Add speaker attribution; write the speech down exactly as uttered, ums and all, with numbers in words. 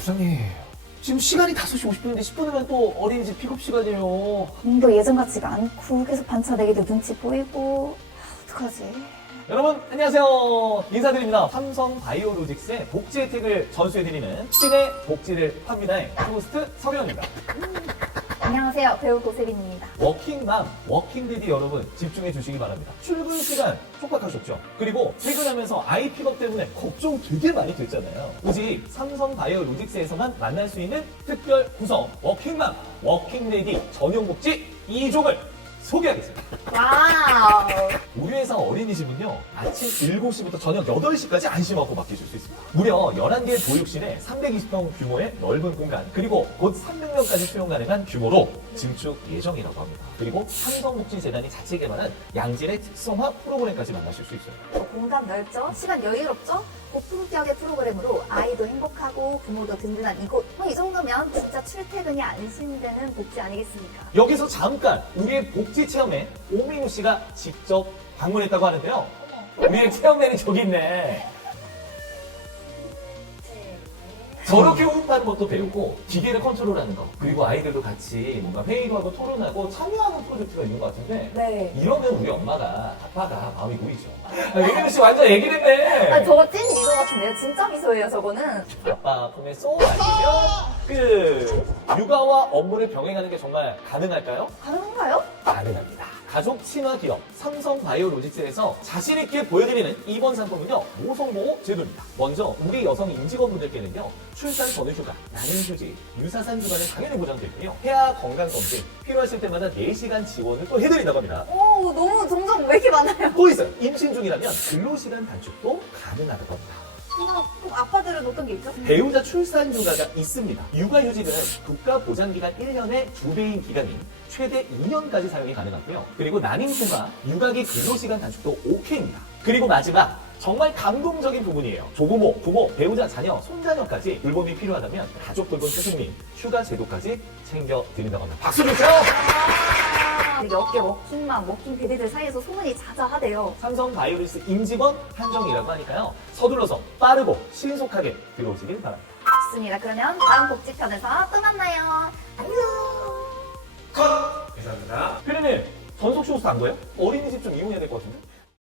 Speaker 1: 부장님, 지금 시간이 다섯 시 오십 분인데 십 분 후면 또 어린이집 픽업 시간이에요.
Speaker 2: 몸도 예전 같지가 않고 계속 반차 내기도 눈치 보이고 아, 어떡하지?
Speaker 1: 여러분 안녕하세요. 인사드립니다. 삼성 바이오로직스의 복지 혜택을 전수해드리는 신의 복지를 팝니다의 호스트 서경입니다.
Speaker 2: 안녕하세요, 배우 고세린입니다.
Speaker 1: 워킹맘, 워킹데디 여러분 집중해 주시기 바랍니다. 출근 시간 촉박하셨죠? 그리고 퇴근하면서 아이 픽업 때문에 걱정 되게 많이 됐잖아요. 오직 삼성 바이오로직스에서만 만날 수 있는 특별 구성 워킹맘, 워킹데디 전용 복지 이 종을 소개하겠습니다.
Speaker 2: 와우.
Speaker 1: 우리 회사 어린이집은요, 아침 일곱 시부터 저녁 여덟 시까지 안심하고 맡기실 수 있습니다. 무려 열한 개의 보육실에 삼백이십 평 규모의 넓은 공간, 그리고 곧 삼백 명까지 수용 가능한 규모로 증축 예정이라고 합니다. 그리고 삼성복지재단이 자체 개발한 양질의 특성화 프로그램까지 만나실 수 있어요.
Speaker 2: 뭐 공간 넓죠? 시간 여유롭죠? 고품격의 프로그램으로 아이도 행복하고 부모도 든든한 이곳. 뭐 이 정도면 진짜 출퇴근이 안심되는 복지 아니겠습니까?
Speaker 1: 여기서 잠깐 우리의 복지 체험에 오민우 씨가 직접 방문했다고 하는데요. 우리의 체험맨이 저기 있네. 저렇게 호흡하는 것도 배우고 기계를 컨트롤하는 거, 그리고 아이들도 같이 뭔가 회의도 하고 토론하고 참여하는 프로젝트가 있는 것 같은데,
Speaker 2: 네.
Speaker 1: 이러면 우리 엄마가 아빠가 마음이 고이죠. 아, 예민우 씨 완전 애기랬네.
Speaker 2: 아, 저거 찐 미소 같은데요? 진짜 미소예요, 저거는.
Speaker 1: 아빠 품에 쏙 안기면 그 육아와 업무를 병행하는 게 정말 가능할까요?
Speaker 2: 가능한가요?
Speaker 1: 가능합니다. 가족 친화 기업 삼성 바이오로직스에서 자신 있게 보여드리는 이번 상품은요, 모성보호 제도입니다. 먼저 우리 여성 임직원분들께는요, 출산 전후 휴가, 난임 휴직, 유사산 휴가는 당연히 보장되고요, 폐하 건강 검진 필요하실 때마다 네 시간 지원을 또 해드린다고 합니다.
Speaker 2: 오, 너무 종종 왜 이렇게 많아요?
Speaker 1: 또 있어요. 임신 중이라면 근로시간 단축도 가능하다고 합니다.
Speaker 2: 그럼 아빠들은 어떤 게 있죠?
Speaker 1: 배우자 출산 휴가가 있습니다. 육아휴직은 국가보장기간 일 년의 두 배인 기간인 최대 이 년까지 사용이 가능하고요. 그리고 난임휴가, 육아기 근로시간 단축도 오케이입니다. 그리고 마지막, 정말 감동적인 부분이에요. 조부모, 부모, 배우자, 자녀, 손자녀까지 돌봄이 필요하다면 가족 돌봄 스승님 휴가 제도까지 챙겨드린다고 합니다. 박수 주세요!
Speaker 2: 되게 업계 워킹맘, 워킹 대리들 사이에서 소문이 자자하대요.
Speaker 1: 삼성 바이오리스 임직원 한정이라고 하니까요, 서둘러서 빠르고 신속하게 들어오시길 바랍니다.
Speaker 2: 좋습니다. 그러면 다음 복지편에서 또 만나요. 안녕.
Speaker 1: 컷! 감사합니다. 피디님, 전속 쇼호스트 안 거예요? 어린이집 좀 이용해야 될 것 같은데?